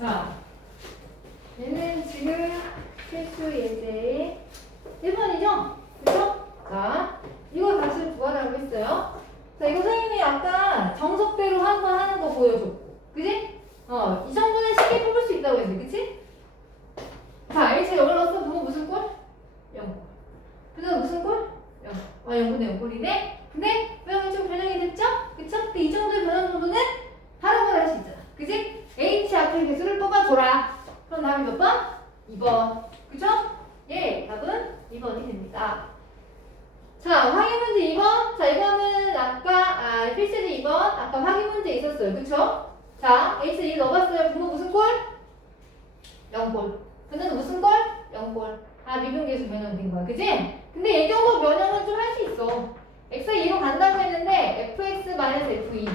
자, 얘는 지금 필수 예제 1번이죠? 그죠? 자, 이거 다시 구하라고 했어요. 자, 이거 선생님이 아까 정석대로 한 번 하는 거 보여줬고, 그지? 이 정도는 쉽게 뽑을 수 있다고 했는데, 그치? 자, H 여기 넣었어. 부모 무슨 꼴? 0꼴. 그다음 무슨 꼴? 0. 0분의 0꼴이네? 근데 모양이 좀 변형이 됐죠? 그쵸? 근데 이 정도의 변형 정도는 바로 할 수 있잖아. 그지? H 앞에 개수를 뽑아줘라. 그럼 다음이 몇 번? 2번. 그죠? 예, 답은 2번이 됩니다. 자, 확인 문제 2번. 자, 이거는 아까, 필수제 2번. 아까 확인 문제 있었어요. 그쵸? 자, H 1 넣어봤어요. 부모 무슨 꼴? 0꼴. 근데 무슨 꼴? 0꼴. 미분계수 변형된 거야. 그지? 근데 이 정도 변형은 좀 할 수 있어. x가 2로 간다고 했는데 fx-f2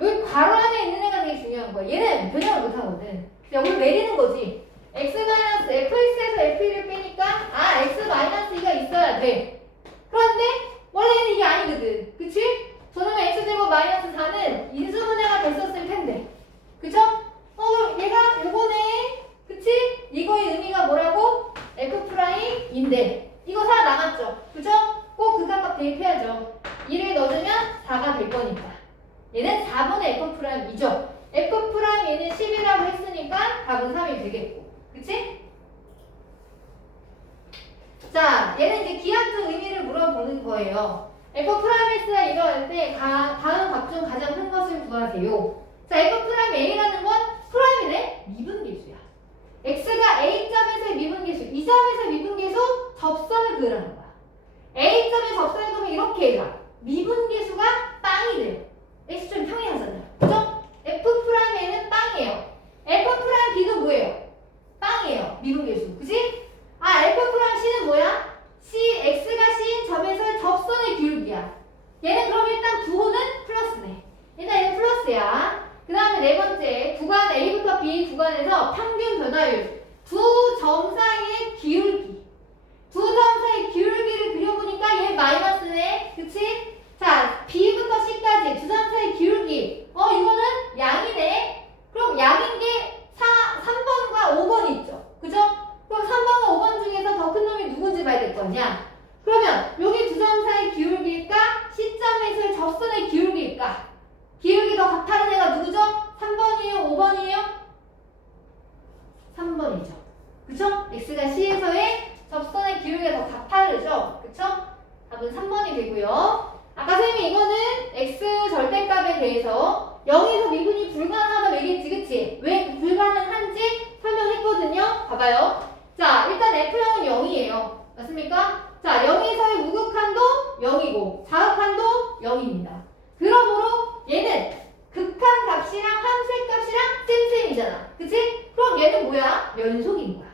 여기 괄호 안에 있는 애가 되게 중요한 거야. 얘는 변형을 못하거든. 여기를 내리는 거지. x-fx에서 f2를 빼니까 x-2가 있어야 돼. 그런데 원래는 이게 아니거든. 그치? 저놈의 x제곱 마이너스 4는 인수분해가 됐었을 텐데. 그쵸? 그럼 얘가 요거네. 그치? 이거의 의미가 뭐라고? F'인데 이거 4 남았죠? 그죠? 꼭 극한값 대입해야죠. 1을 넣어주면 4가 될 거니까 얘는 4분의 F'이죠. F' 얘는 10이라고 했으니까 답은 3이 되겠고 그치? 자, 얘는 이제 기하적 의미를 물어보는 거예요. F'S가 이러할 때 다음 값 중 가장 큰 것을 구하세요. 자, F'A라는 건 프라임이네? 미분계수야. x가 a점에서의 미분계수, 이 점에서의 미분계수 접선을 그으라는 거야. a점의 접선을 그으면 이렇게 해라. 미분계수가 빵이 돼요. x점 평행하잖아요. 그죠? F'A는 빵이에요. F'B도 뭐예요? 빵이에요. 미분계수. 그지? F'C는 뭐야? x가 C인 점에서의 접선의 기울기야. 얘는 그럼 일단 부호는 플러스네. 일단 얘는 플러스야. 그 다음에 네 번째, 구간 A부터 B 구간에서 평균 변화율 두 점 사이의 기울기. 두 점 사이의 기울기를 그려보니까 얘 마이너스네. 그치? 자, B부터 C까지 두 점 사이의 기울기. 이거는 양이네. 그럼 양인 게 3번과 5번이 있죠. 그죠? 그럼 3번과 5번 중에서 더 큰 놈이 누군지 봐야 될 거 아니야. 그러면 여기 두 점 사이의 기울기일까? C점에서의 접선의 기울기일까? 기울기 더 같다는 애가 누구죠? 3번이에요? 5번이에요? 3번이죠. 그쵸? x가 c에서의 접선의 기울기가 더 가파르죠? 그쵸? 답은 3번이 되고요. 아까 선생님이 이거는 x 절대값에 대해서 0에서 미분이 불가능하다고 얘기했지, 그치? 왜 불가능한지 설명했거든요. 봐봐요. 자, 일단 f형은 0이에요. 맞습니까? 자, 0에서의 우극한도 0이고 자극한도 0입니다. 그러므로 얘는 극한 값이랑 함수의 값이랑 쌤쌤이잖아. 그치? 그럼 얘는 뭐야? 연속인 거야.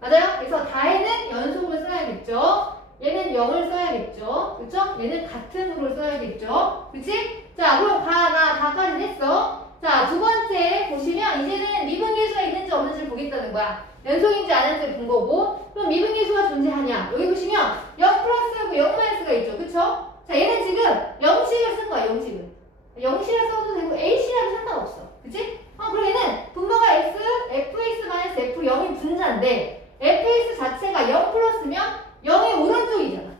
맞아요? 그래서 다에는 연속을 써야겠죠. 얘는 0을 써야겠죠. 그쵸? 얘는 같은 수를 써야겠죠. 그치? 자, 그럼 다까지 했어. 자, 두 번째 보시면 이제는 미분계수가 있는지 없는지를 보겠다는 거야. 연속인지 아닌지 본 거고. 그럼 미분계수가 존재하냐? 여기 보시면 0 플러스하고 0 마이너스가 있죠. 그쵸? 자, 얘는 지금 0식을 쓴 거야. 0식을. 0식을 써도 되고 A식이라도 상관없어. 그치? 그럼 얘는 분모가 x, fx-f 0이 분자인데 fx 자체가 0 플러스면 0의 오른쪽이잖아.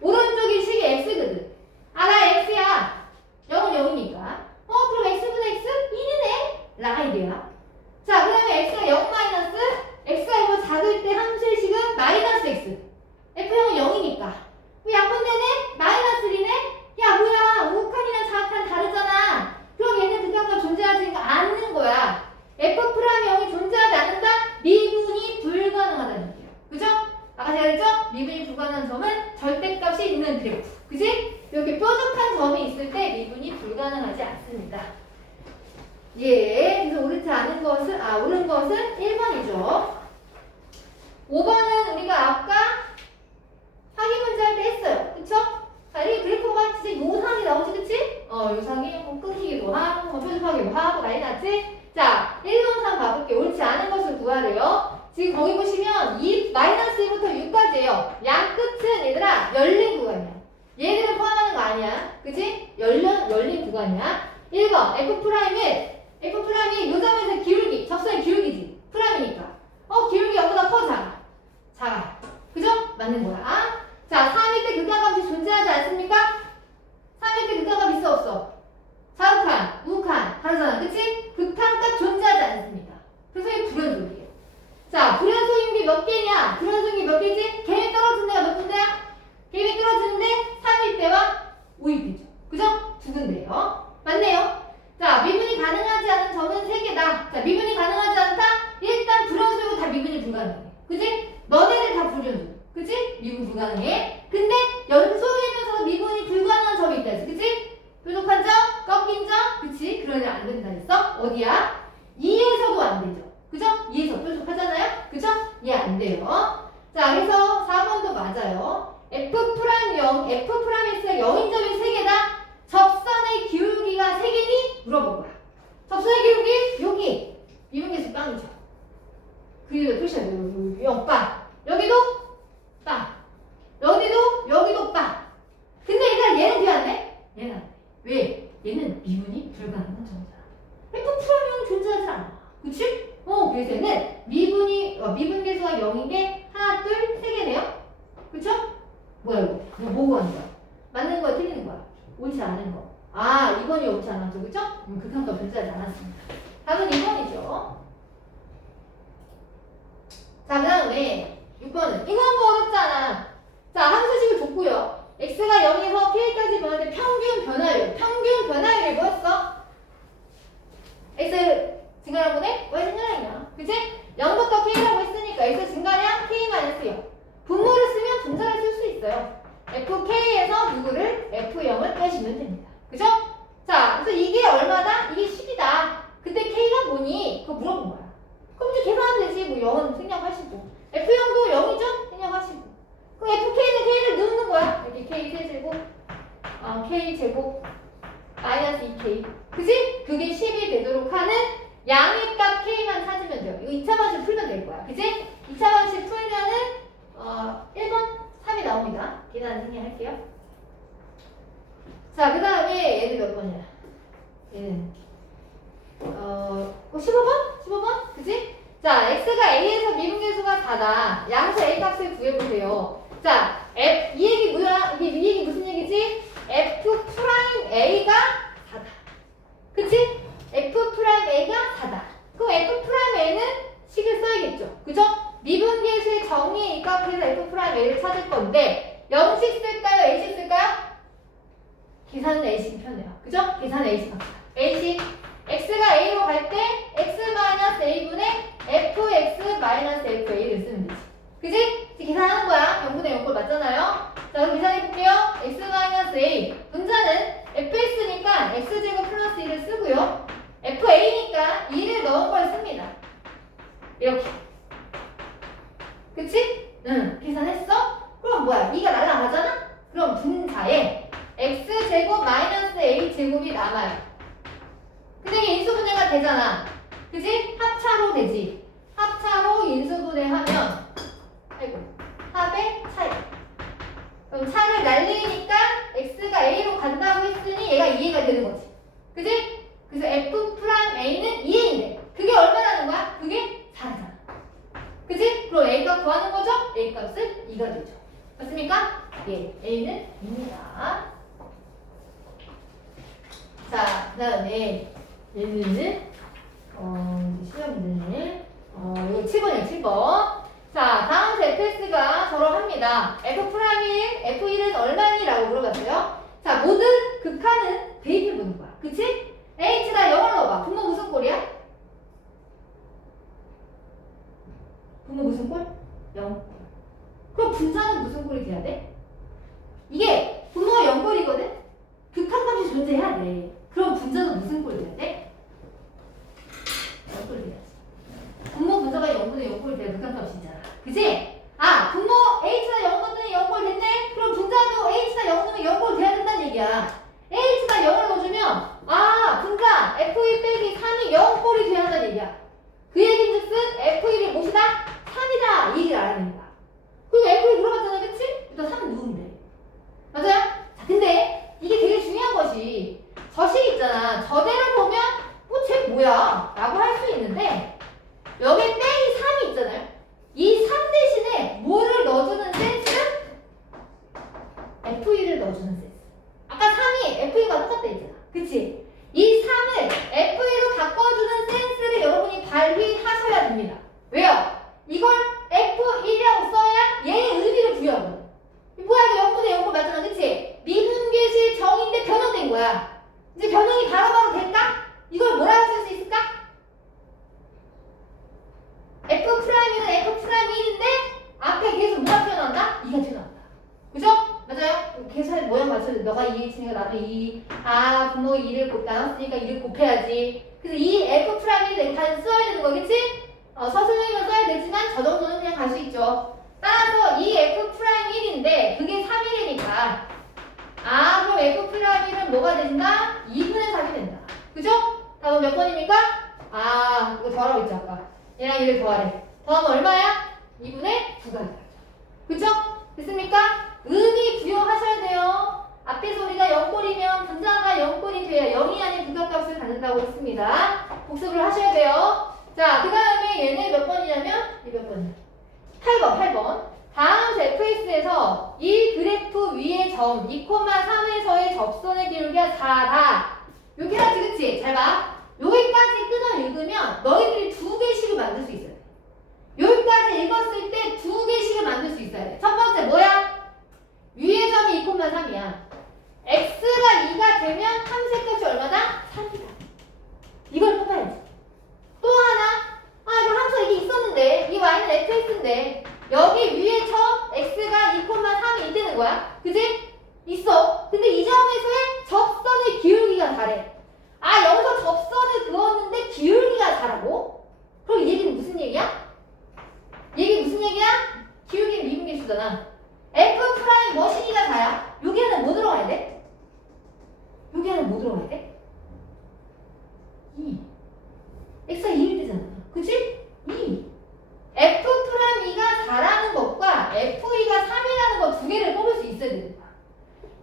오른쪽이 식이 x거든. 나 x야. 0은 0이니까. 그럼 x분의 x? 2는 라가 이래야. 자, 그 다음에 x가 0 마이너스, x가 이거 작을 때 함수의 식은 마이너스 x. f형은 0이니까. 약분되네? 마이너스 1이네? 야, 뭐야. 우극한이랑 자극한 다르잖아. 그럼 얘는 극한값 존재하지 않는 거야. F'M이 존재하지 않는다? 미분이 불가능하다는 얘기예요. 그죠? 아까 제가 그랬죠? 미분이 불가능한 점은 절대값이 있는 그래프. 그지? 이렇게 뾰족한 점이 있을 때 미분이 불가능하지 않습니다. 예, 그래서 옳지 않은 것은, 옳은 것은 1번이죠. 5번은 우리가 아까 확인 문제 할 때 했어요. 그쵸? 자, 이 그래프가 진짜 요상이 나오지, 그치? 요상이 뭐 끊기기도 하고, 뭐 표집하기도 하고, 난리 났지? 자, 1번상 가볼게요. 옳지 않은 것을 구하래요. 지금 거기 보시면 마이너스 2부터 6까지예요. 양 끝은 얘들아, 열린 구간이야. 얘들을 포함하는 거 아니야. 그치? 열린 구간이야. 1번, F'이 요 점에서 기울기, 어디야? 2에서도 안 되죠. 그죠? 2에서 뾰족하잖아요? 그죠? 얘 안 돼요. 자, 그래서 4번도 맞아요. F'0, F'X가 0인 점이 3개다. 접선의 기울기가 3개니? 물어본 거야. 접선의 기울기? 여기. 미분계수 빵이죠. 그리고 표시해야 돼요. 0빵. 여기도 빵. 여기도 빵. 근데 일단 얘는 돼 안 돼? 얘는 안 돼. 왜? 얘는 미분이 불가능한 점이잖아. F'0은 존재하지 않아. 그치? 그래서 얘는 미분계수가 0인 게 하나, 둘, 3개네요? 그쵸? 뭐야 이거? 뭐 하는 거야? 맞는 거야, 틀리는 거야? 옳지 않은 거. 아, 2번이 옳지 않았죠, 그쵸? 극한값 존재하지 않았습니다. 답은 2번이죠. 자, 그 다음에 6번은 이건 뭐 어렵잖아. 자, 함수식을 줬고요. x가 0에서 k까지 변할 때 평균 변화율이 뭐였어? x 증가량 분의 y 증가량이야. 그치? 0부터 k라고 했으니까 x 증가량 k-0. 분모를 쓰면 분자를 쓸 수 있어요. fk에서 누구를 f0을 빼시면 됩니다. 그죠? 자, 그래서 이게 얼마다? 이게 10이다. 근데 k가 뭐니? 그거 물어본 거야. 그럼 이제 계산하면 되지. 뭐 0은 생략하시고 f0도 0이죠? 생략하시고 그럼 fk는 k를 넣는 거야. 여기 k 세제곱 k제곱 마이너스 2k 그지? 그게 10이 되도록 하는 양의 값 k만 찾으면 돼요. 이거 2차 방식 풀면 될 거야. 그지? 2차 방식 풀면은 1번 3이 나옵니다. 계산 생략할게요. 자, 그 다음에 얘는 몇 번이야? 얘는 15번? 15번? 그지? 자, x가 a에서 미분계수가 4다. 양수 a 값을 구해보세요. 자, 이 얘기 뭐야? 이 얘기 무슨 얘기지? f'a가 4다. 그치? f'a가 4다. 그럼 f'a는 식을 써야겠죠. 그죠? 미분계수의 정의의 이 값에서 f'a를 찾을 건데 0식 쓸까요? a식 쓸까요? 계산은 a식이 편해요. 그죠? 계산은 a식 합시다. a식 x가 a로 갈 때 x-a분의 fx-fa를 쓰면 되지. 그지? 이제 계산하는 거야. 0분의 0꼴 맞잖아요. 자, 그럼 계산해볼게요. x-a 분자는 fx니까 x제곱 플러스 1을 쓰고요. fa니까 2를 넣은 걸 씁니다. 이렇게. 그치? 응. 계산했어? 그럼 뭐야? 2가 날아가잖아? 그럼 분자에 x제곱 마이너스 a제곱이 남아요. 근데 이게 인수분해가 되잖아. 그지? 합차로 되지. 합차로 인수분해하면 합의 차이. 그럼 차를 날리니까 x가 a로 간다고 했으니 얘가 2a가 되는 거지. 그지? 그래서 f'a는 2a인데 그게 얼마라는 거야? 그게 4잖아. 그지? 그럼 a값 구하는 거죠? a값은 2가 되죠. 맞습니까? 예, a는 2입니다. 자, 그 다음에 얘는 시험인데 이거 7번이에요. 7번. 자, 다음 fx가 저러 합니다. f'1, f1은 얼마니? 라고 물어봤어요. 자, 모든 극한은 대입해 보는 거야. 그치? h다 0을 넣어봐. 분모 무슨 꼴이야? 분모 무슨 꼴? 0. 그럼 분자는 무슨 꼴이 돼야 돼? 이게 분모가 0꼴이거든? 극한값이 존재해야 돼. 그럼 분자는 무슨 꼴이 돼야 돼? 0꼴이 돼야지. 분모 분자가 0분의 0꼴이 돼야 극한값이잖아. 그치? 아, 분모 h가 0 넣었더니 0꼴 됐네? 그럼 분자도 h가 0 넣으면 0꼴 돼야 된다는 얘기야. h가 0을 넣어주면 분자 f1 빼기 3이 0꼴이 돼야 한다는 얘기야. 그 얘기인즉슨 f1이 무엇이다? 3이다. 이 얘기를 알아내는 거야. 그리고 f1 물어봤잖아. 그치? 일단 3은 누우면 돼. 맞아요? 자, 근데 이게 되게 중요한 것이 저식 있잖아. 저대로 보면 쟤 뭐야? 라고 할 수 있는데 여기에 빼기 3이 있잖아요. 이 3 대신에 뭐를 넣어주는 센스는? F1을 넣어주는 센스. 아까 3이 F1과 똑같다 했잖아. 그치? 이 3을 F1로 바꿔주는 센스를 여러분이 발휘하셔야 됩니다. 왜요? 이걸 F1이라고 써야 얘의 의미를 부여하거든. 뭐야 이거 0분의 0꼴 맞잖아. 그치? 미분계수의 정인데 변형된 거야. 이제 변형이 바로바로 될까? 이걸 뭐라고 쓸 수 있을까? F'는 F'인데 앞에 계속 뭐가 튀어나온다? 2가 튀어나온다. 그죠? 맞아요? 계산 모양 맞춰야 돼. 너가 2H니까 나도 2. 분모 2를 나눴으니까 2를 곱해야지. 그래서 이 F 프라임이 내가 다시 써야 되는 거겠지? 서술형이면 써야 되지만 저 정도는 그냥 갈 수 있죠. 따라서 이 F 프라임 1인데 그게 3이니까 그럼 F 프라임 1은 뭐가 된다? 2분의 3이 된다. 그죠? 답은 몇 번입니까? 이거 더하라고 했지 아까. 얘랑 얘를 더하래. 더하면 얼마야? 2분의 9가 돼요. 그죠? 됐습니까? 의미 부여하셔야 돼요. 앞에서 우리가 0꼴이면 분자가 0꼴이 돼야 0이 아닌 부가값을 갖는다고 했습니다. 복습을 하셔야 돼요. 자, 그 다음에 얘네 몇 번이냐면 이 몇 번이야? 8번. 다음 fx에서 이 그래프 위의 점 2,3에서의 접선의 기울기가 4다. 여기 하지 그치? 잘 봐. 여기까지 끊어 읽으면 너희들이 2개씩을 만들 수 있어요. 여기까지 읽었을 때 2개씩을 만들 수 있어야 돼. 첫 번째 뭐야? 위의 점이 2,3이야. x가 2가 되면 함수값이 얼마다? 3이다. 이걸 뽑아야지. 또 하나. 이거 함수가 이게 있었는데 이 y는 fx인데 여기 위에 점 x가 2,3이 있다는 거야. 그지? 있어. 근데 이 점에서의 접선의 기울기가 다래. 여기서 접선을 그었는데 기울기가 다라고? 그럼 이 얘기는 무슨 얘기야? 이게 무슨 얘기야? 기울기는 미분계수잖아. f 프라임 머신이가 다야. 여기에는 뭐 들어가야 돼? 여기에는 뭐 들어가야 돼? 2. x가 2일 때잖아. 그치? 2. f 프라임 2가 4라는 것과 f2가 3이라는 거 두 개를 뽑을 수 있어야 되는 거야.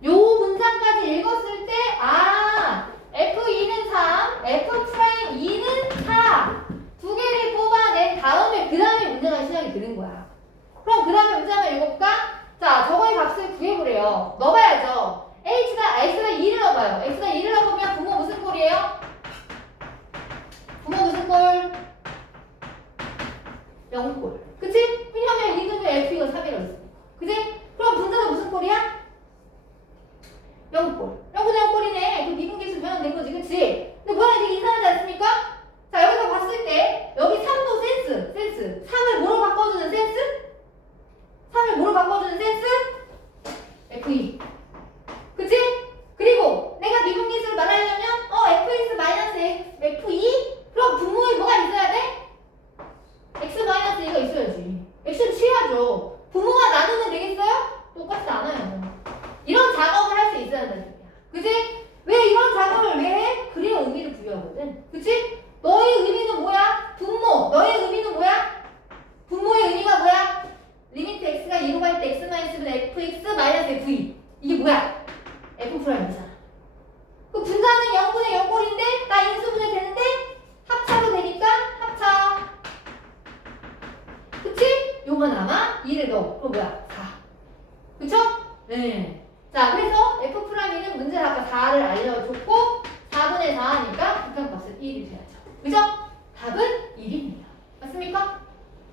요 문장까지 읽었을 때 f2는 3, f 프라임 2는 4. 두 개를 뽑아낸 다음에 그 다음에 문제가 시작이 되는 거야. 그럼 그 다음에 문제 한번 읽어볼까? 자, 저거의 값을 구해보래요. 넣어봐야죠. x가 2를 넣어봐요. x가 2를 넣어보면 부모 무슨 꼴이에요? 부모 무슨 꼴? 0꼴. 그치? 왜냐면 2는 f가 3이라고 했으니까. 그치? 그럼 분자가 무슨 꼴이야? 0꼴. 0분의 0꼴이네. 그 미분계수 변환된 거지. 그치? 근데 뭐야 되게 이상하지 않습니까? 자, 여기서 봤을 때 여기 3도 센스. 3을 뭐로 바꿔주는 센스? 3을 뭐로 바꿔주는 센스? F2. 그치? 그리고 내가 미분계수를 말하려면 fx 마이너스 f2? 그럼 분모에 뭐가 있어야 돼? x 마이너스 2가 있어야지. x를 취해야죠. 부모가 나누면 되겠어요? 똑같지 않아요. 이런 작업을 할 수 있어야 한다는 얘기야. 그치? 왜 이런 작업을 왜 해? 그래야 의미를 부여하거든. 그치? 너의 의미는 뭐야? 분모. 너의 의미는 뭐야? 분모의 의미가 뭐야? 리미트 x가 2로 갈 때 x 마이너스 fx 마이너스 f2. 이게 뭐야? f 프라임이잖아. 그 분자는 0분의 0꼴인데 나 인수분해 되는데 합차도 되니까 합차. 그치? 요건 아마 2를 넣어. 그럼 뭐야? 4. 그쵸? 네. 자, 그래서 f 프라임은 문제를 아까 4를 알려줬고 4분의 4하니까 극한값은 1이 돼야죠. 그죠? 답은 1입니다. 맞습니까?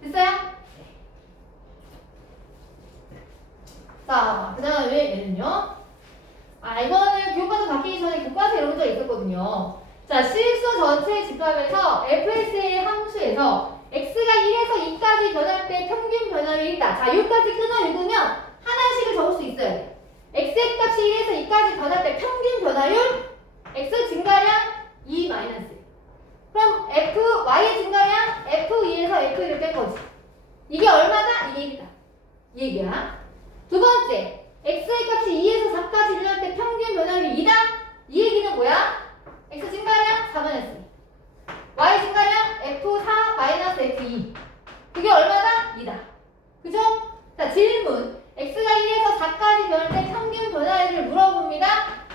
됐어요? 네. 자, 그 다음에 얘는요. 이거는 교과서 바뀌기 전에 교과서 이런 문제가 있었거든요. 자, 실수 전체 집합에서 fx의 함수에서 x가 1에서 2까지 변할 때 평균 변화율이 있다. 자, 여기까지 끊어 읽으면 하나씩을 적을 수 있어야 돼. x의 값이 1에서 2까지 변할 때 평균 변화율 x 증가량 2 마이너스. 그럼 y의 증가량 f2에서 f1을 뺀 거지. 이게 얼마다? 이게 1이다. 이 얘기야. 두 번째, x의 값이 2에서 4까지 변할 때 평균 변화율이 2다. 이 얘기는 뭐야? x 증가량 4 마이너스. y 증가량 f4 마이너스 f2. 그게 얼마다? 2다. 그죠? 자, 질문. x가 1에서 4까지 변할 때 평균 변화율을 물어봅니다.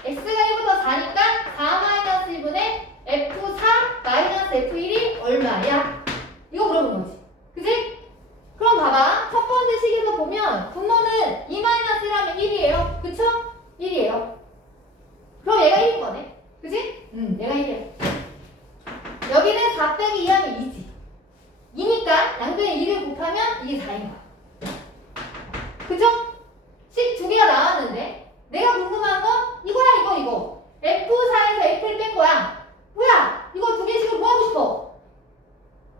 x가 1부터 4니까 4 마이너스 1분의 f4 마이너스 f1이 얼마야? 이거 물어본 거지. 그지? 그럼 봐봐. 첫 번째 식에서 보면 분모는 2 마이너스 1하면 1이에요. 그쵸? 1이에요. 그럼 얘가 1인 거네. 그지? 얘가 1이야. 여기는 4 빼기 2하면 2지. 2니까 양변에 2를 곱하면 이게 4인 거야. 그죠? 식 두 개가 나왔는데 내가 궁금한 건 이거야 이거 F4에서 F를 뺀 거야. 뭐야? 이거 두 개씩을 뭐 하고 싶어?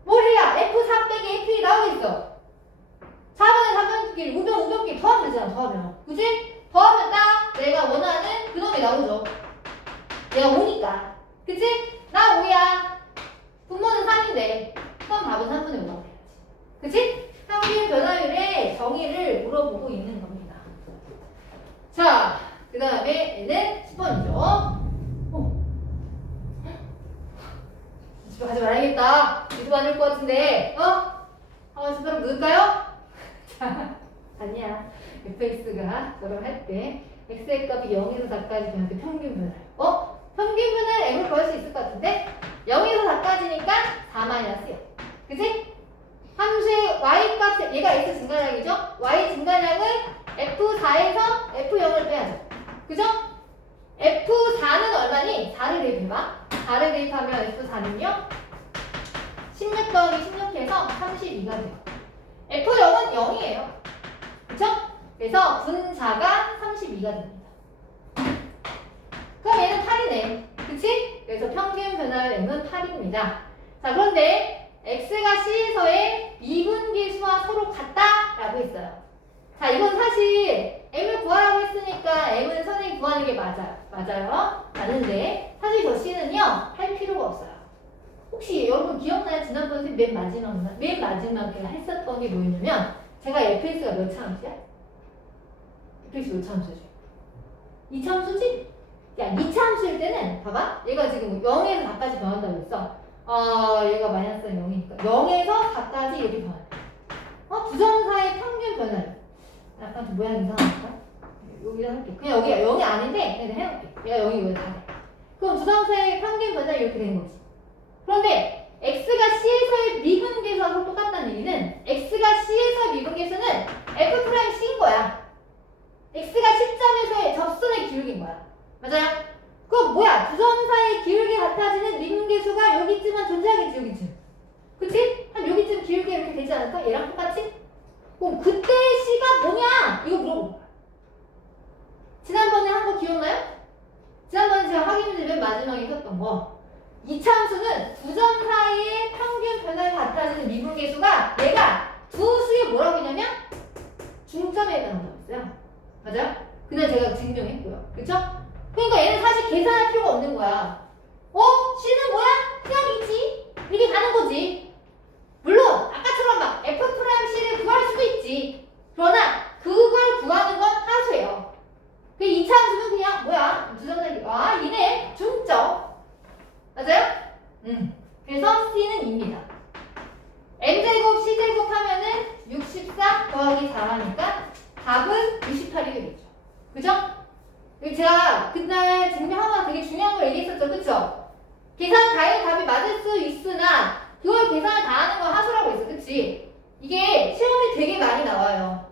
뭘 해야 F4 빼기 F2 나오겠어. 4번에 3변기, 5변기 더하면 되잖아. 더하면. 그치? 더하면 딱 내가 원하는 그놈이 나오죠. 얘가 5니까. 그치? 나 5야. 되겠다. 이거 아닐 것 같은데, 한번 손가락 넣을까요? 자, 아니야. fx가 저걸 할 때 x의 값이 0에서 4까지 변할 때 평균 변화를. 평균 변화를 m을 구할 수 있을 것 같은데 0에서 4까지니까 4-0. 그치? 함수의 y 값, 얘가 x 증가량이죠? y 증가량을 f4에서 f0을 빼야죠. 그죠? f4는 얼마니? 4를 대입해봐. 4를 대입하면 f4는요? 16 더하기 16 해서 32가 돼요. f0은 0이에요. 그쵸? 그래서 분자가 32가 됩니다. 그럼 얘는 8이네. 그치? 그래서 평균 변화율 m은 8입니다. 자, 그런데 x가 c에서의 미분계수와 서로 같다라고 했어요. 자, 이건 사실 m을 구하라고 했으니까 m은 선생님이 구하는 게 맞아요. 맞는데 사실 저 c는요 할 필요가 없어요. 혹시 여러분 기억나요? 지난번에 맨 마지막에 했었던 게 뭐였냐면 제가 fx가 몇 차함수야? fx 몇 차함수지? 2차함수지? 야, 2차함수일 때는 봐봐. 얘가 지금 0에서 4까지 변한다고 했어. 얘가 마이너스 0이니까 0에서 4까지 이렇게 변해. 두 점 사이의 평균 변화를 약간 좀 모양이 이상하니까 여기다 할게. 그냥 여기가 0이 아닌데 그냥 해볼게. 얘가 0이 왜 4래? 그럼 두 점 사이의 평균 변화를 이렇게 되는 거지. 그런데 x가 c에서의 미분계수하고 똑같다는 얘기는 x가 c에서의 미분계수는 f'C인 거야. x가 시점에서의 접선의 기울기인 거야. 맞아요? 그럼 뭐야? 두 점 사이의 기울기 같아지는 미분계수가 여기쯤만 존재하겠지, 여기쯤. 그치? 한 여기쯤 기울기 이렇게 되지 않을까? 얘랑 똑같이? 그럼 그때 c가 뭐냐? 이거 물어본 거야. 지난번에 한 거 기억나요? 지난번에 제가 확인 문제 맨 마지막에 했던 거. 이차 함수는 두 점 사이의 평균 변화가 같아지는 미분계수가 얘가 두 수의 뭐라고 했냐면 중점에 해당한다고 했어요. 맞아요? 그날 제가 증명했고요. 그쵸? 그러니까 얘는 사실 계산할 필요가 없는 거야. C는 뭐야? 그냥 있지. 이렇게 가는 거지. 물론 아까처럼 막 f'C를 구할 수도 있지. 그러나 그걸 구하는 건 하수예요. 그 2차 함수는 그냥 뭐야? 두 점 사이. 이네 중점. 맞아요? 그래서 C는 2입니다. M제곱 C제곱 하면은 64 더하기 4하니까 답은 68이 되겠죠. 그죠? 제가 그날 증명하면 되게 중요한 걸 얘기했었죠. 그쵸? 계산 가해 답이 맞을 수 있으나 그걸 계산을 다 하는 건 하수라고 했어. 그치? 이게 시험에 되게 많이 나와요.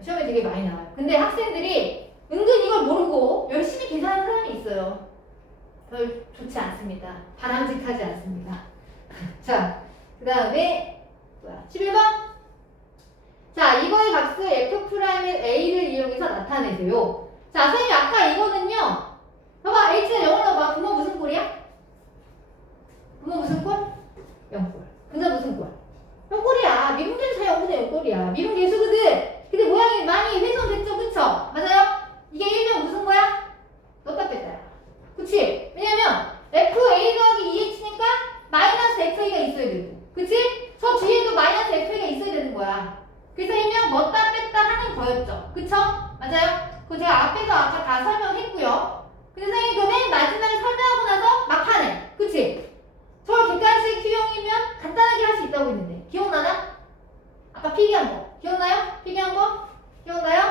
시험에 되게 많이 나와요. 근데 학생들이 은근 이걸 모르고 열심히 계산하는 사람이 있어요. 별 좋지 않습니다. 바람직하지 않습니다. 자, 그 다음에 11번. 자, 이거의 값을 f'의 a를 이용해서 나타내세요. 자, 선생님 아까 이거는요. 봐봐, h는 0을 넣어봐. 분모 무슨 꼴이야? 분모 무슨 꼴? 0꼴. 분자 무슨 꼴? 0꼴이야. 미분계수 차이 0분의 0꼴이야. 미분계수거든. 근데 모양이 많이 훼손됐죠? 그쵸? 맞아요? 이게 1면 무슨 거야? 넣었다 뺐다야. 그치? 왜냐면 FA 더하기 EH니까 마이너스 FA가 있어야 되고, 그치? 저 뒤에도 마이너스 FA가 있어야 되는 거야. 그래서 일명 넣었다 뺐다 하는 거였죠. 그쵸? 맞아요? 그거 제가 앞에서 아까 다 설명했고요. 근데 선생님이 그 맨 마지막에 설명하고 나서 막하네. 그치? 저걸 객관식 Q형이면 간단하게 할 수 있다고 했는데 기억나나? 아까 필기한 거 기억나요? 필기한 거? 기억나요?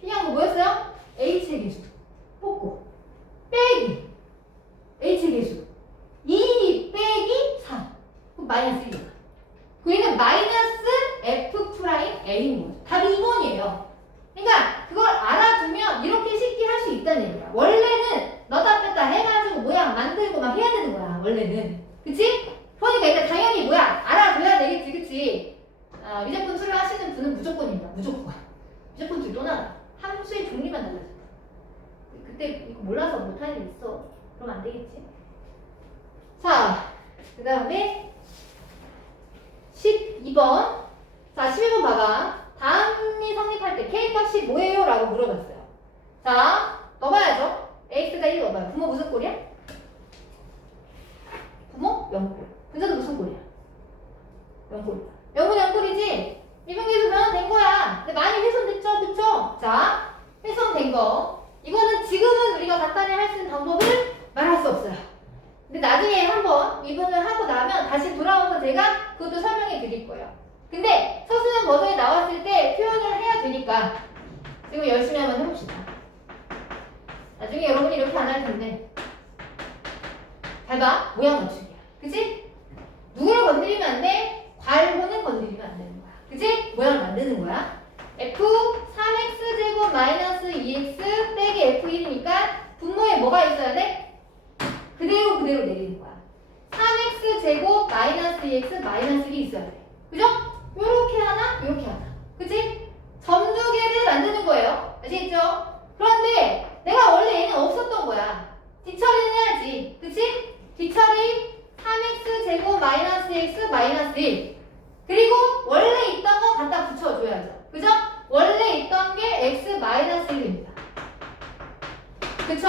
필기한 거 뭐였어요? H의 계수 뽑고 빼기 H의 계수 2 빼기 3 그럼 마이너스 1이야. 그얘는 마이너스 F'A인 거죠. 답이 2번이에요. 그러니까 그걸 알아두면 이렇게 쉽게 할 수 있다는 얘기야. 원래는 넣다 뺐다 해가지고 모양 만들고 막 해야 되는 거야. 원래는. 그치? 그러니까 일단 당연히 뭐야? 알아둬야 되겠지. 그치? 미적분 수료하시는 분은 무조건입니다. 무조건. 미적분 수료 또 나가. 함수의 종류만 달라져. 그때 이거 몰라서 못할 일 있어. 그럼 안 되겠지? 자, 그 다음에 12번. 자, 11번 봐봐. 다음이 성립할 때 K값이 뭐예요? 라고 물어봤어요. 자, 넣어봐야죠. AX가 1 넣어봐요. 부모 무슨 꼴이야? 부모? 0꼴. 분자도 무슨 꼴이야? 0꼴. 0은 0꼴이지? 미분계수 변환된 거야. 근데 많이 훼손됐죠? 그쵸? 자, 훼손된 거. 이거는 지금은 우리가 간단히 할 수 있는 방법을 말할 수 없어요. 근데 나중에 한번 미분을 하고 나면 다시 다시 돌아와서 제가 그것도 설명해 드릴 거예요. 근데 서술형 버전이 나왔을 때 표현을 해야 되니까 지금 열심히 한번 해봅시다. 나중에 여러분이 이렇게 안 할 텐데. 봐봐. 모양 맞추기야. 그치? 누구를 건드리면 안 돼? 괄호는 건드리면 안 되는 거야. 그치? 모양 만드는 거야. f 3x제곱 마이너스 2x 빼기 f1이니까 분모에 뭐가 있어야 돼? 그대로 내리는 거야. 3x제곱 마이너스 2x 마이너스 1이 있어야 돼. 그죠? 요렇게 하나, 요렇게 하나. 그치? 점 두 개를 만드는 거예요. 아시겠죠? 그런데 내가 원래 얘는 없었던 거야. 뒤처리는 해야지. 그치? 뒤처리 3x제곱 마이너스 x 마이너스 1. 그리고 원래 있던 거 갖다 붙여줘야죠. 그죠? 원래 있던 게 x 마이너스 1입니다. 그쵸?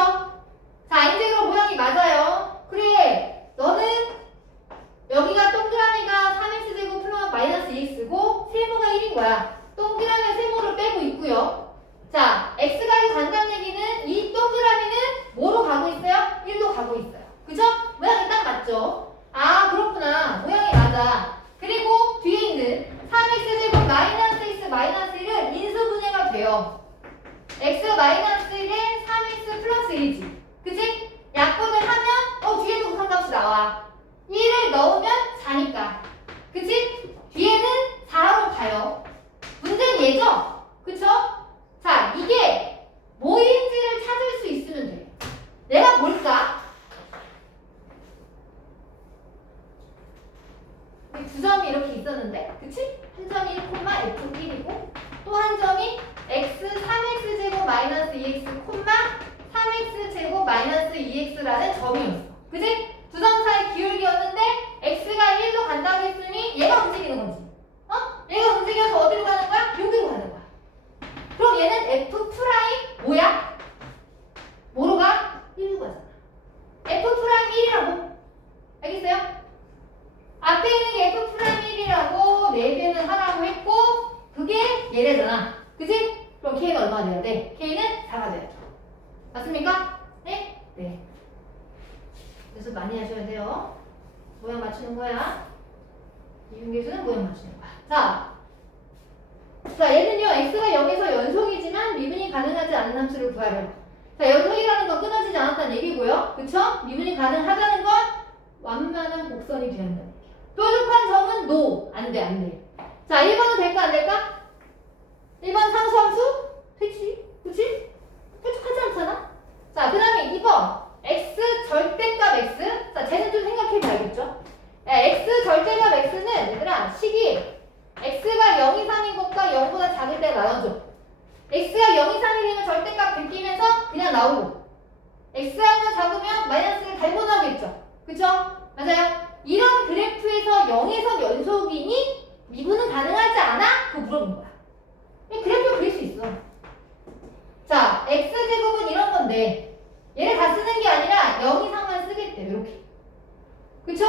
자, 이제 그럼 모양이 맞아요. 그래, 너는 여기가 동그라미가 3x제곱 플러스 마이너스 2x고 세모가 1인 거야. 동그라미 세모를 빼고 있고요. 자, x가 간다는 얘기는 이 동그라미는 뭐로 가고 있어요? 1로 가고 있어요. 그죠? 모양이 딱 맞죠? 아, 그렇구나. 모양이 맞아. 그리고 뒤에 있는 3x제곱 마이너스 x 마이너스 1은 인수분해가 돼요. x 마이너스 1에 3x 플러스 1이지. 그치? 약분을 하면 뒤에도 극한값이 나와. 1을 넣으면 4니까. 그치? 뒤에는 4로 가요. 문제는 얘죠? 그쵸? 자, 이게 뭐인지를 찾을 수 있으면 돼. 내가 뭘까? 두 점이 이렇게 있었는데, 그치? 한 점이 1, f1이고 또 한 점이 x 3x제곱 마이너스 2x, 3x제곱 마이너스 2x라는 점이었어. 그치? 두 점 사이 기울기였는데 x가 1로 간다고 했으니 얘가 움직이는 거지. 얘가 움직여서 어디로 가는 거야? 여기로 가는 거야. 그럼 얘는 f 프라임 뭐야? 뭐로 가? 1로 가잖아. f 프라임 1이라고. 알겠어요? 앞에 있는 게 f 프라임 1이라고 4개는 하라고 했고 그게 얘래잖아. 그치? 그럼 k는 얼마가 돼야 돼? k는 4가 돼야죠. 맞습니까? 네? 네. 연습 많이 하셔야 돼요. 모양 맞추는 거야. 이분계수는 모양 맞추는 거야. 자, 얘는요, x가 0에서 연속이지만 미분이 가능하지 않은 함수를 구하래요. 자, 연속이라는 건 끊어지지 않았다는 얘기고요. 그쵸? 미분이 가능하다는 건 완만한 곡선이 되어야 한다는 얘기야. 뾰족한 점은 no. 안 돼, 안 돼. 자, 1번은 될까, 안 될까? 1번 상수함수? 되지. 그치? 뾰족하지 않잖아? 자, 그 다음에 2번. x 절대값 x. 자, 쟤는 좀 생각해봐야겠죠? x 절대값 x는 얘들아, 식이 x가 0 이상인 것과 0보다 작을 때 나눠줘. x가 0 이상이 되면 절대값 바뀌면서 그냥 나오고 x하고 작으면 마이너스를 달고 나오겠죠. 그쵸? 맞아요? 이런 그래프에서 0에서 연속이니 미분은 가능하지 않아? 그거 물어본 거야. 그래프를 그릴 수 있어. 자, x제곱은 이런 건데 얘를 다 쓰는 게 아니라 0 이상만 쓰겠대. 이렇게. 그쵸?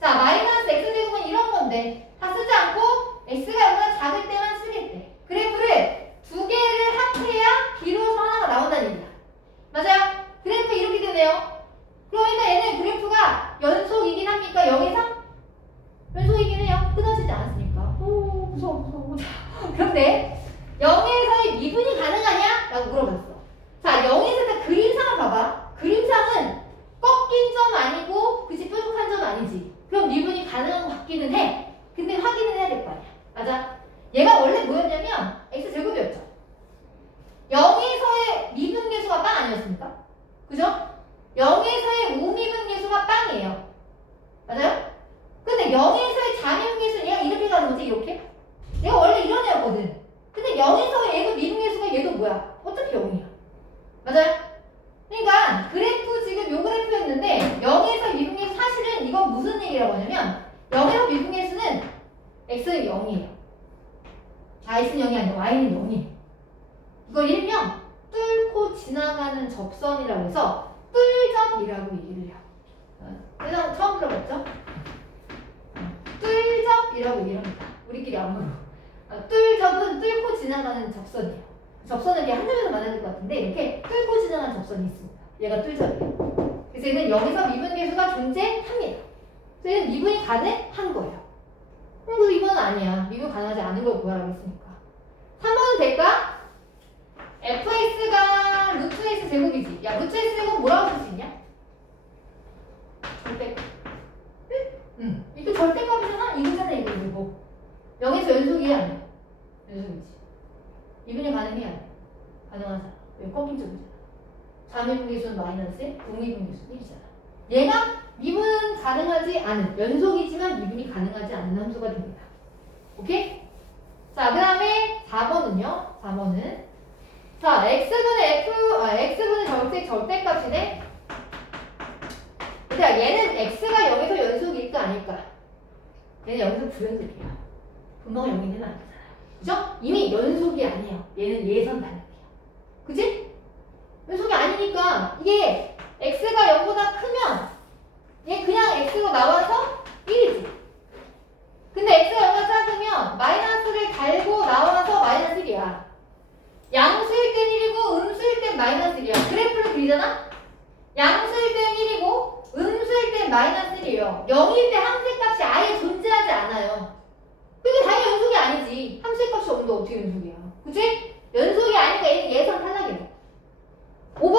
자, 마이너스 x제곱은 이런 건데 다 쓰지 않고 x가 0보다 작을 때만 쓰겠대. 그래프를 두 개를 합해야 비로소 하나가 나온다는 얘기야. 맞아요? 그래프 이렇게 되네요. 그러니까 얘는 그래프가 연속이긴 합니까? 0 이상? 연속이긴 해요. 끊어지지 않았으니까. 오, 무서워. 그런데 0에서의 미분이 가능하냐? 라고 물어봤어. 자, 0에서 일단 그림상을 봐봐. 그림상은 꺾인 점 아니고 그치 뾰족한 점 아니지. 그럼 미분이 가능한 것 같기는 해. 근데 확인은 해야 될 거 아니야. 맞아? 얘가 원래 뭐였냐면 x제곱이었죠. 0에서의 미분계수가 빵 아니었습니까? 그죠? 0에서의 우미분계수가 빵이에요. 맞아요? 근데 0에서의 자미분계수는 얘가 이렇게 가는 거지, 이렇게? 얘가 원래 이런 애였거든. 근데 0에서 얘도 미분계수가 얘도 뭐야? 어차피 0이야. 맞아요? 그러니까 그래프 지금 요 그래프였는데 0에서 미분계수 사실은 이건 무슨 얘기라고 하냐면 0에서 미분계수는 x는 0이에요. x는 0이 아니고 y는 0이에요. 이걸 일명 뚫고 지나가는 접선이라고 해서 뚫접이라고 얘기를 해요. 그래서 처음 들어봤죠? 뚫접이라고 얘기를 합니다. 우리끼리 암으로. 뚫접은 뚫고 지나가는 접선이에요. 접선을 이렇게 한 점에서 만나야 될 것 같은데 이렇게 뚫고 지나가는 접선이 있습니다. 얘가 뚫접이에요. 그래서 얘는 여기서 미분계수가 존재합니다. 얘는 미분이 가능한 거예요. 그래서 2번은 아니야. 미분 가능하지 않은 걸 구하라고 했으니까. 3번은 될까? fx가 루트 x 제곱이지. 야, 루트 x 제곱 뭐라고 쓸 수 있냐? 절대값. 응. 이거 절대값이잖아? 이거잖아, 이거. 0에서 연속이야, 아니야? 연속이지. 미분이 가능해, 가능하잖아. 왜 꺾인 쪽이잖아. 자미분계수는 마이너스, 독미분계수는 1이잖아. 얘가 미분은 가능하지 않은, 연속이지만 미분이 가능하지 않은 함수가 됩니다. 오케이? 자, 그 다음에 4번은요? 4번은 자, x분의 절대값이네? 그러니까 얘는 x가 0에서 연속일까 아닐까? 얘는 0에서 불연속이야. 분모가 0이 되면 안 되잖아요. 그죠? 이미 연속이 아니에요. 얘는 예선 단위야. 그치? 연속이 아니니까 이게 x가 0보다 크면 얘 그냥 x로 나와서 1이지. 근데 x가 0보다 작으면 마이너스를 달고 나와서 마이너스 1이야. 양수일 땐 1이고 음수일 땐 마이너스 1이야. 그래프를 그리잖아? 양수일 땐 1이고 음수일 땐 마이너스 1이에요. 0일 때 함수의 값이 아예 존재하지 않아요. 근데 당연히 연속이 아니지. 함수의 값이 없는데 어떻게 연속이야. 그치? 연속이 아니니까 얘는 예선 탈락이야. 5번?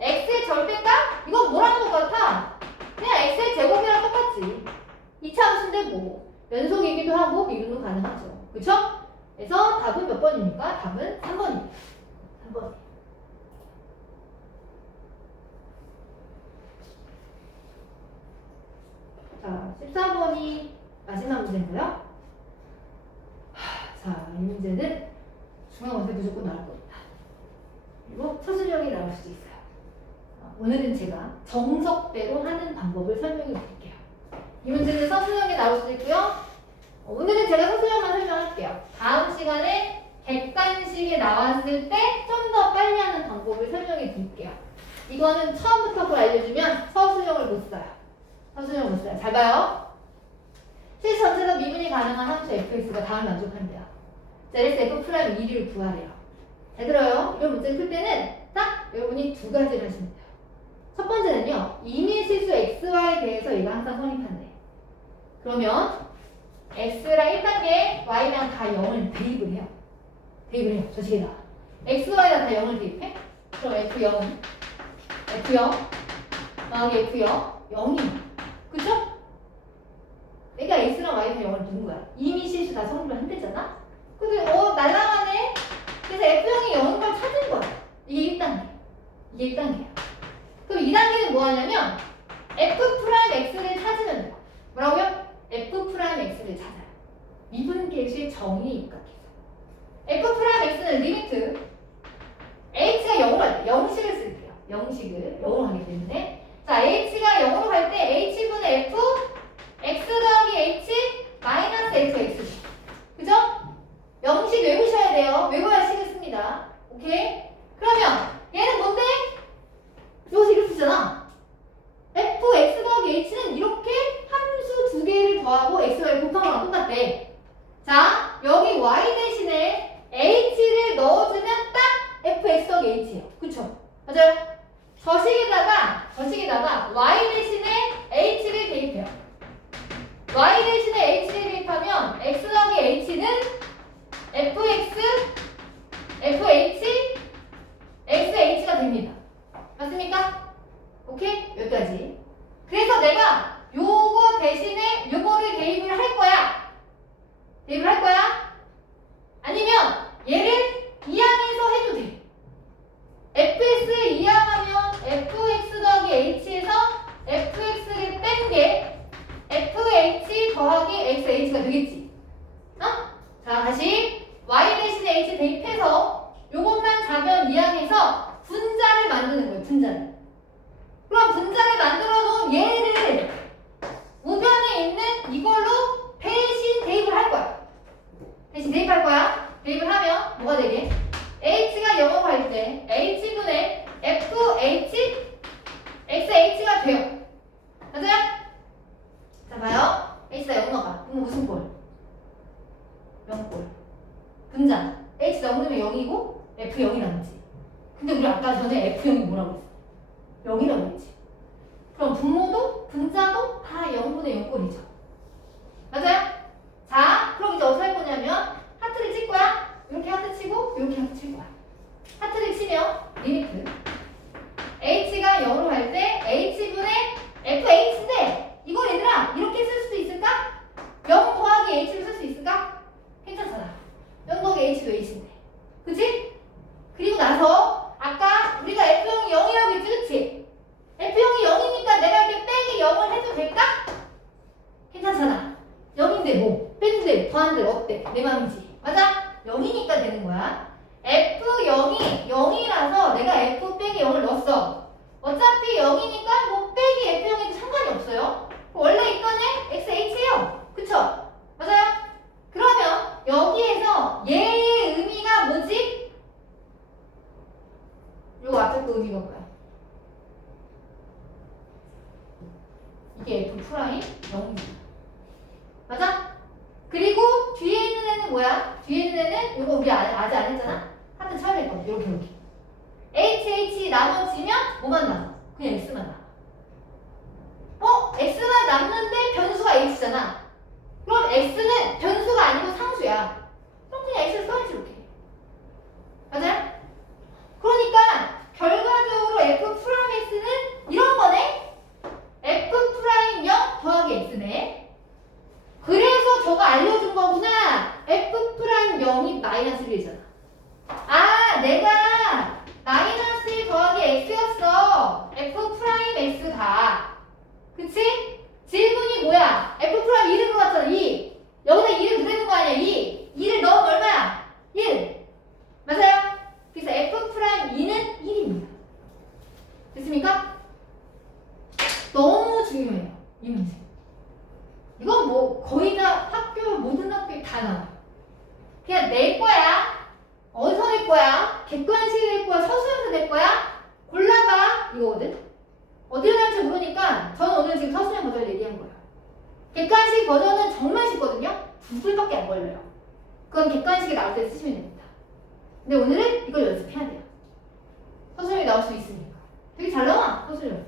x의 절대값? 이건 뭐라는 것 같아? 그냥 x의 제곱이랑 똑같지. 2차 함수인데 뭐 연속이기도 하고 미분도 가능하죠. 그쵸? 그래서 답은 몇 번입니까? 답은 3번입니다. 3번. 자, 13번이 마지막 문제인가요? 자, 이 문제는 중앙원세 무조건 나올 겁니다. 그리고 서술형이 나올 수도 있어요. 오늘은 제가 정석대로 하는 방법을 설명해 드릴게요. 이 문제는 서술형이 나올 수도 있고요. 오늘은 제가 서술형만 설명할게요. 다음 시간에 객관식이 나왔을 때 좀 더 빨리 하는 방법을 설명해 드릴게요. 이거는 처음부터 그걸 알려주면 서술형을 못 써요. 서술형을 못 써요. 잘 봐요. 실수 전체에서 미분이 가능한 함수 fx가 다음을 만족한대요. 자, 그래서 f'2를 구하래요. 잘 들어요. 이런 문제를 풀 때는 딱 여러분이 두 가지를 하시면 돼요. 첫 번째는요. 이미 실수 xy에 대해서 얘가 항상 성립한대. 그러면 x랑 1단계, y랑 다 0을 대입을 해요. 대입을 해요. 저 식에다. x, y랑 다 0을 대입해? 그럼 f0, f0, 더하기 f0, 0이야. 그쵸? 내가 x랑 y 다 0을 두는 거야. 이미 실수 다 성립을 한대잖아? 근데 날라가네? 그래서 f0이 0인 걸 찾은 거야. 이게 1단계. 이게 1단계야. 그럼 2단계는 뭐 하냐면 f'x를 찾으면 돼요. 뭐라고요? f'x를 찾아요. 미분계수의 정의에 입각해서. f'x는 리미트 h가 0으로 할 때 0식을 쓸게요. 0식을 0으로 하기 때문에 자, h가 0으로 갈 때 h분의 f x 더하기 h 마이너스 fx. 그죠? 0식 외우셔야 돼요. 외워야 식을 씁니다. 오케이? 그러면 얘는 뭔데? 여기서 이렇게 쓰잖아. f x 더하기 h는 이렇게 함수 두 개를 더하고 x, y 곱한 거랑 똑같대. 자, 여기 y 대신에 h를 넣어주면 딱 f x 더하기 h예요. 그쵸? 맞아요? 저 식에다가 y 대신에 h를 대입해요. y 대신에 h를 대입하면 x 더하기 h는 fx, fh, xh가 됩니다. 맞습니까? 오케이? 여기까지. 그래서 내가 요거 대신에 요거를 대입을 할 거야. 대입을 할 거야? 아니면 얘를 이항해서 해도 돼. fx를 이항하면 fx 더하기 h에서 fx를 뺀 게 fh 더하기 xh가 되겠지. 어? 자, 다시 y 대신에 h 대입해서 요것만 자변 이항해서 분자를 만드는 거예요. 분자를. 그럼 분자를 만들어 놓은 얘를 우변에 있는 이걸로 대신 대입을 할 거야. 대신 대입할 거야. 대입을 하면 뭐가 되게? h가 0으로 갈 때 h분의 fh xh가 돼요. 맞아요? 자, 봐요. h가 0 넣어가. 그럼 무슨 꼴? 0꼴. 분자. h 넣으면 0이고 f 0이 남지. 근데 우리 아까 전에 f0이 뭐라고 했어? 0이라고 했지. 그럼 분모도 분자도 다 0분의 0꼴 뭐 빼도 돼 더하는데 어때? 내 맘이지. 맞아? 0이니까 되는 거야. F0이 0이라서 내가 F 빼기 0을 넣었어. 어차피 0이니까 뭐 빼기 F0에도 상관이 없어요. 원래 있던 애 XH예요. 그쵸? 맞아요? 그러면 여기에서 얘의 의미가 뭐지? 요거 앞에 거 의미가 뭐야? 이게 F 프라임 0입니다. 맞아? 그리고 뒤에 있는 애는 뭐야? 뒤에 있는 애는 이거 우리 아직 안 했잖아? 하여튼 쳐야 될 거야. 이렇게 HH 나머지면 뭐만 남아? 그냥 X만 남아. X만 남는데 변수가 H잖아. 그럼 X는 변수가 아니고 상수야. 그럼 그냥 X를 써야지 이렇게. 맞아요? 그러니까 결과적으로 F 프라임 X는 이런 거네? F 프라임 0 더하기 X네. 그래서 저거 알려준 거구나. F 프라임 0이 마이너스 1이잖아. 아, 내가 마이너스 1 더하기 X였어. F 프라임 X가. 그치? 질문이 뭐야? F 프라임 2를 물어봤잖아. 2. 여기다 2를 누르는 거 아니야? 2. 2를 넣으면 얼마야? 1. 맞아요? 그래서 F 프라임 2는 1입니다. 됐습니까? 너무 중요해요. 이 문제. 이건 뭐 거의 다 모든 학교에 다 나와요. 그냥 낼 거야. 어디서 낼 거야? 객관식 낼 거야? 서술에서 낼 거야? 골라봐. 이거거든. 어디로 날지 모르니까 저는 오늘 지금 서술형 버전을 얘기한 거예요. 객관식 버전은 정말 쉽거든요. 두 줄밖에 안 걸려요. 그건 객관식이 나올 때 쓰시면 됩니다. 근데 오늘은 이걸 연습해야 돼요. 서술형이 나올 수 있으니까. 되게 잘 나와, 서술형.